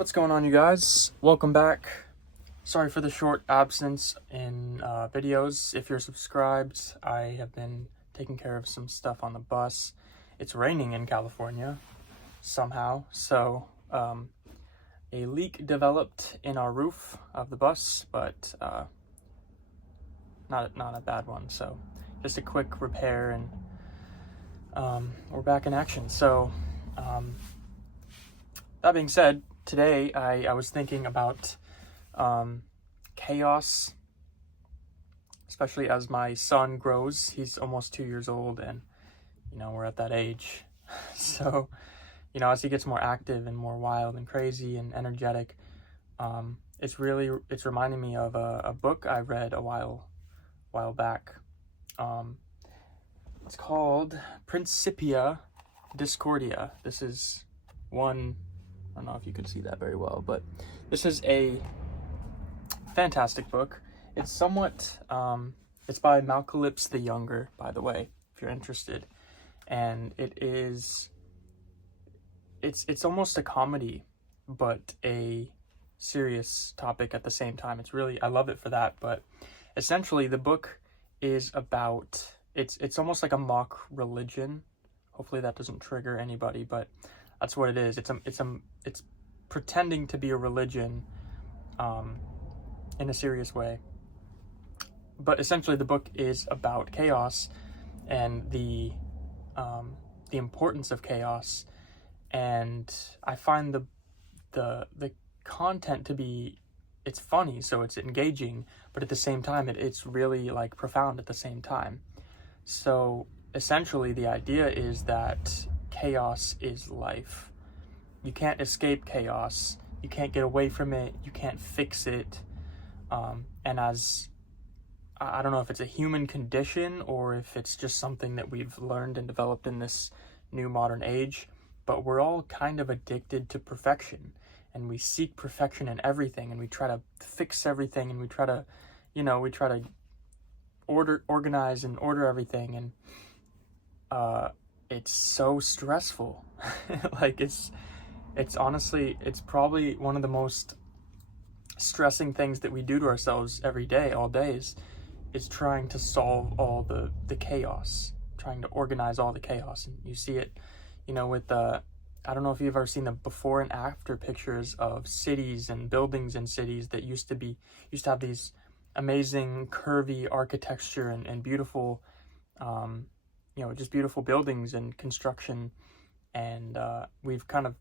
What's going on, you guys? Welcome back. Sorry for the short absence in videos. If you're subscribed, I have been taking care of some stuff on the bus. It's raining in California somehow, so a leak developed in our roof of the bus, but not a bad one. So just a quick repair, and we're back in action. So that being said, today I was thinking about chaos, especially as my son grows. He's almost 2 years old, and we're at that age. So as he gets more active and more wild and crazy and energetic, it's reminding me of a book I read a while back. It's called Principia Discordia. This is one, I don't know if you can see that very well, but this is a fantastic book. It's somewhat, it's by Malcolm the Younger, by the way, if you're interested. And it's almost a comedy, but a serious topic at the same time. I love it for that. But essentially the book is about, it's almost like a mock religion. Hopefully that doesn't trigger anybody, but that's what it is. It's pretending to be a religion, in a serious way. But essentially the book is about chaos and the importance of chaos. And I find the content to be, it's funny, so it's engaging, but at the same time it's really like profound at the same time. So essentially the idea is that chaos is life. You can't escape chaos. You can't get away from it. You can't fix it. And as I don't know if it's a human condition or if it's just something that we've learned and developed in this new modern age, but we're all kind of addicted to perfection, and we seek perfection in everything, and we try to fix everything, and we try to organize and order everything, and it's so stressful. Like it's honestly, it's probably one of the most stressing things that we do to ourselves every day, all days, is trying to solve all the chaos, trying to organize all the chaos. And you see it, with I don't know if you've ever seen the before and after pictures of cities and buildings in cities that used to have these amazing curvy architecture and beautiful, just beautiful buildings and construction. And we've kind of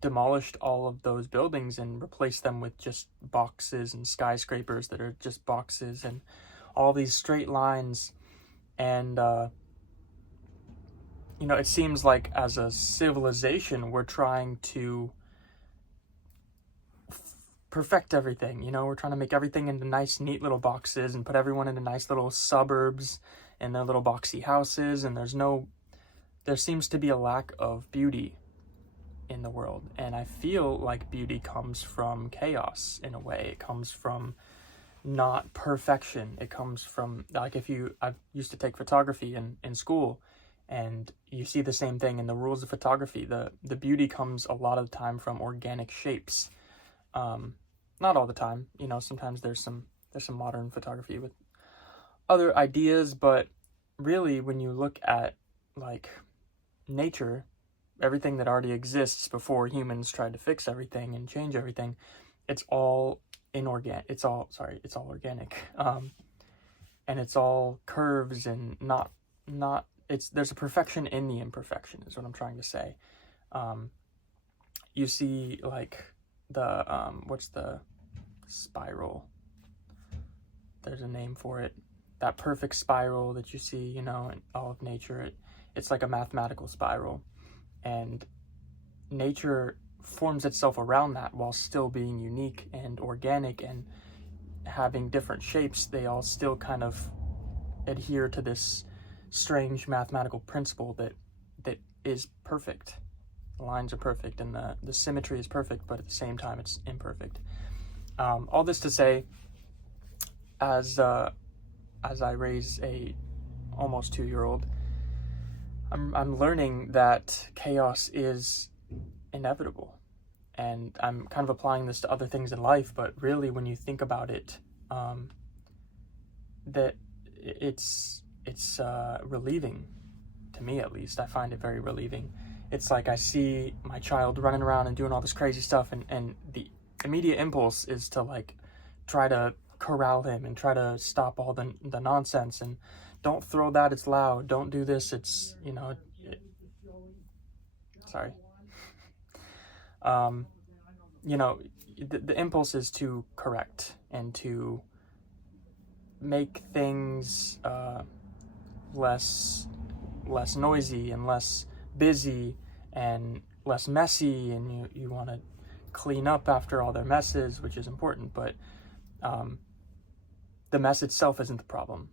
demolished all of those buildings and replaced them with just boxes and skyscrapers that are just boxes and all these straight lines. And it seems like as a civilization we're trying to perfect everything. We're trying to make everything into nice neat little boxes and put everyone into nice little suburbs and their little boxy houses, and there seems to be a lack of beauty in the world. And I feel like beauty comes from chaos in a way. It comes from not perfection. It comes from, like, I used to take photography in school, and you see the same thing in the rules of photography. The beauty comes a lot of the time from organic shapes. Not all the time, sometimes there's some modern photography with other ideas, but really when you look at like nature, everything that already exists before humans tried to fix everything and change everything, it's all inorganic. It's all organic. And it's all curves and not there's a perfection in the imperfection is what I'm trying to say. You see like the what's the spiral? There's a name for it. That perfect spiral that you see, in all of nature. It's like a mathematical spiral. And nature forms itself around that while still being unique and organic and having different shapes. They all still kind of adhere to this strange mathematical principle that is perfect. The lines are perfect and the symmetry is perfect, but at the same time it's imperfect. All this to say, as I raise a almost 2-year-old, I'm learning that chaos is inevitable, and I'm kind of applying this to other things in life, but really when you think about it, that it's relieving, to me at least. I find it very relieving. It's like I see my child running around and doing all this crazy stuff, and the immediate impulse is to like try to corral him and try to stop all the nonsense, and don't throw that, it's loud, don't do this, it's, you know, sorry. You know, the impulse is to correct and to make things less noisy and less busy and less messy, and you want to clean up after all their messes, which is important, but the mess itself isn't the problem.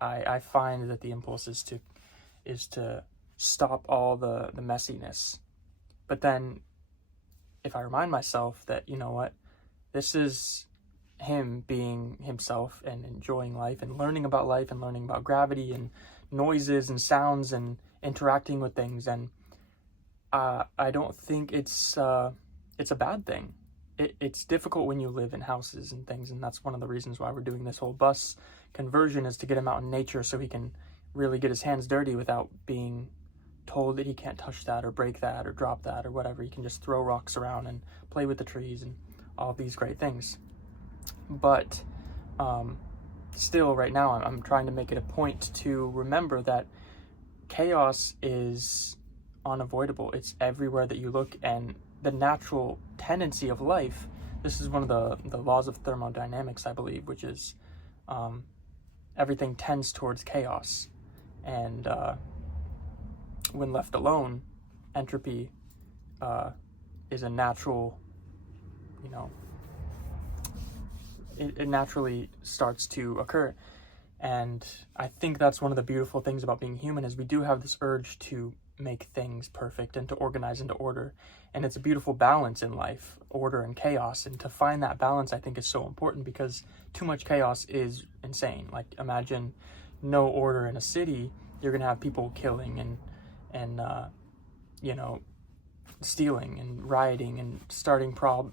I find that the impulse is to stop all the messiness. But then if I remind myself that, you know what, this is him being himself and enjoying life and learning about life and learning about gravity and noises and sounds and interacting with things, and I don't think it's a bad thing. It's difficult when you live in houses and things, and that's one of the reasons why we're doing this whole bus conversion, is to get him out in nature so he can really get his hands dirty without being told that he can't touch that or break that or drop that or whatever. He can just throw rocks around and play with the trees and all these great things. But still, right now, I'm trying to make it a point to remember that chaos is unavoidable. It's everywhere that you look, and the natural tendency of life, this is one of the laws of thermodynamics, I believe, which is everything tends towards chaos. And when left alone, entropy is a natural, you know, it naturally starts to occur. And I think that's one of the beautiful things about being human, is we do have this urge to make things perfect and to organize into order. And it's a beautiful balance in life, order and chaos. And to find that balance, I think, is so important, because too much chaos is insane. Like, imagine no order in a city. You're going to have people killing and you know, stealing and rioting and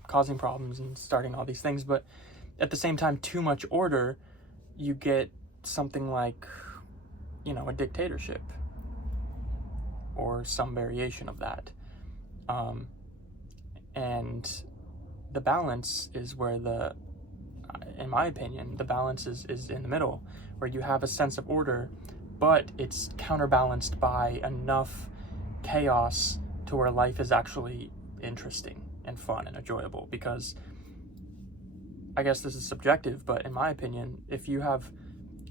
causing problems and starting all these things. But at the same time, too much order, you get something like, you know, a dictatorship or some variation of that. And the balance is where in my opinion, the balance is in the middle, where you have a sense of order, but it's counterbalanced by enough chaos to where life is actually interesting and fun and enjoyable. Because I guess this is subjective, but in my opinion, if you have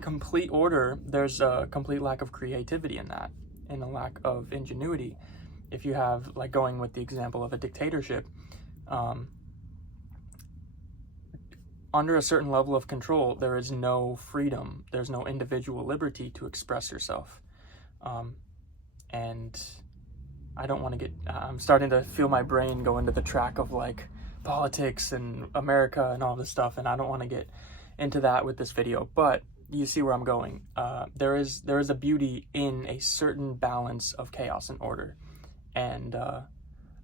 complete order, there's a complete lack of creativity in that, and a lack of ingenuity. If you have, like, going with the example of a dictatorship, under a certain level of control, there is no freedom, there's no individual liberty to express yourself. And I don't want to I'm starting to feel my brain go into the track of like politics and America and all this stuff, and I don't want to get into that with this video, but you see where I'm going. There is a beauty in a certain balance of chaos and order, and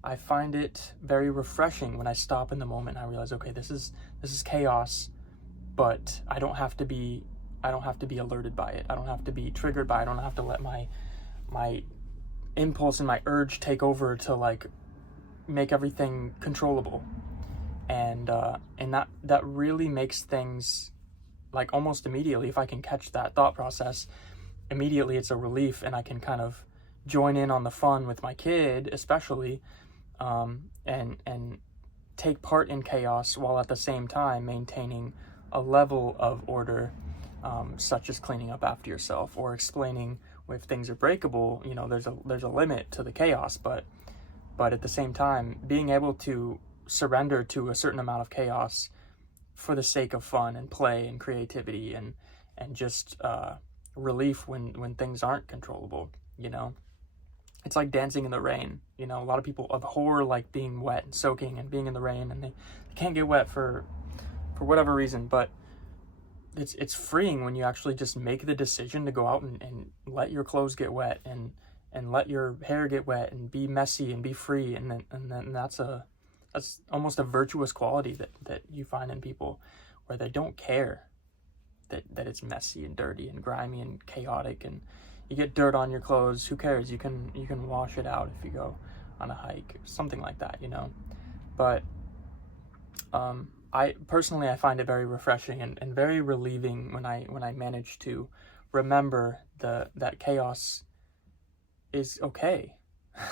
I find it very refreshing when I stop in the moment and I realize, okay, this is chaos, but I don't have to be alerted by it. I don't have to be triggered by it. I don't have to let my impulse and my urge take over to like make everything controllable. And that really makes things, like, almost immediately, if I can catch that thought process, immediately it's a relief, and I can kind of join in on the fun with my kid, especially, and take part in chaos while at the same time maintaining a level of order, such as cleaning up after yourself or explaining if things are breakable. You know, there's a limit to the chaos, but at the same time, being able to surrender to a certain amount of chaos for the sake of fun and play and creativity and just relief when things aren't controllable. You know, it's like dancing in the rain. You know, a lot of people abhor like being wet and soaking and being in the rain, and they can't get wet for whatever reason, but it's freeing when you actually just make the decision to go out and let your clothes get wet and and let your hair get wet and be messy and be free, and then that's almost a virtuous quality that you find in people, where they don't care that it's messy and dirty and grimy and chaotic, and you get dirt on your clothes, who cares? You can wash it out if you go on a hike, something like that, you know. But I personally find it very refreshing and very relieving when I manage to remember that chaos is okay.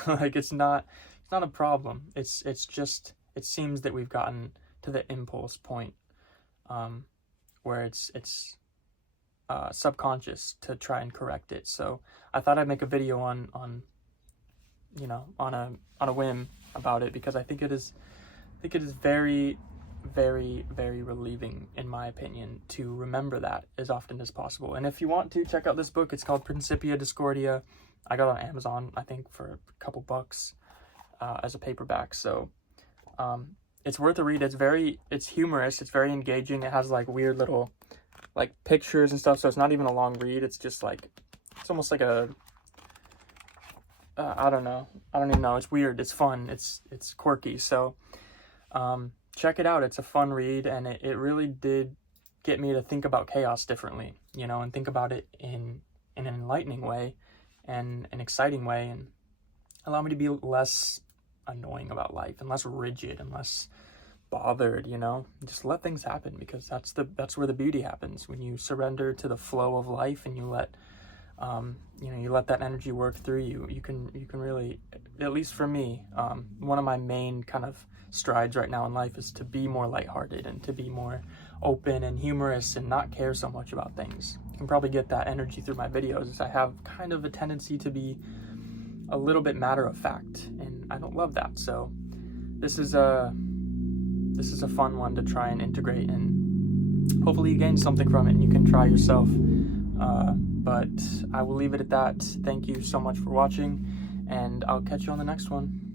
Like, it's not a problem. It's just, it seems that we've gotten to the impulse point where it's subconscious to try and correct it. So I thought I'd make a video on you know, on a whim about it, because I think it is very, very, very relieving, in my opinion, to remember that as often as possible. And if you want to check out this book, it's called Principia Discordia. I got it on Amazon, I think, for a couple bucks as a paperback. So it's worth a read. It's humorous. It's very engaging. It has like weird little like pictures and stuff. So it's not even a long read. It's just like, it's almost like a, I don't know. I don't even know. It's weird. It's fun. It's quirky. So check it out. It's a fun read, and it really did get me to think about chaos differently, you know, and think about it in an enlightening way and an exciting way, and allow me to be less annoying about life and less rigid and less bothered, you know. Just let things happen, because that's where the beauty happens, when you surrender to the flow of life and you let you know, you let that energy work through you. You can really, at least for me, one of my main kind of strides right now in life is to be more lighthearted and to be more open and humorous and not care so much about things. You can probably get that energy through my videos, as I have kind of a tendency to be a little bit matter of fact, and I don't love that. So this is a fun one to try and integrate, and hopefully you gain something from it and you can try yourself. But I will leave it at that. Thank you so much for watching, and I'll catch you on the next one.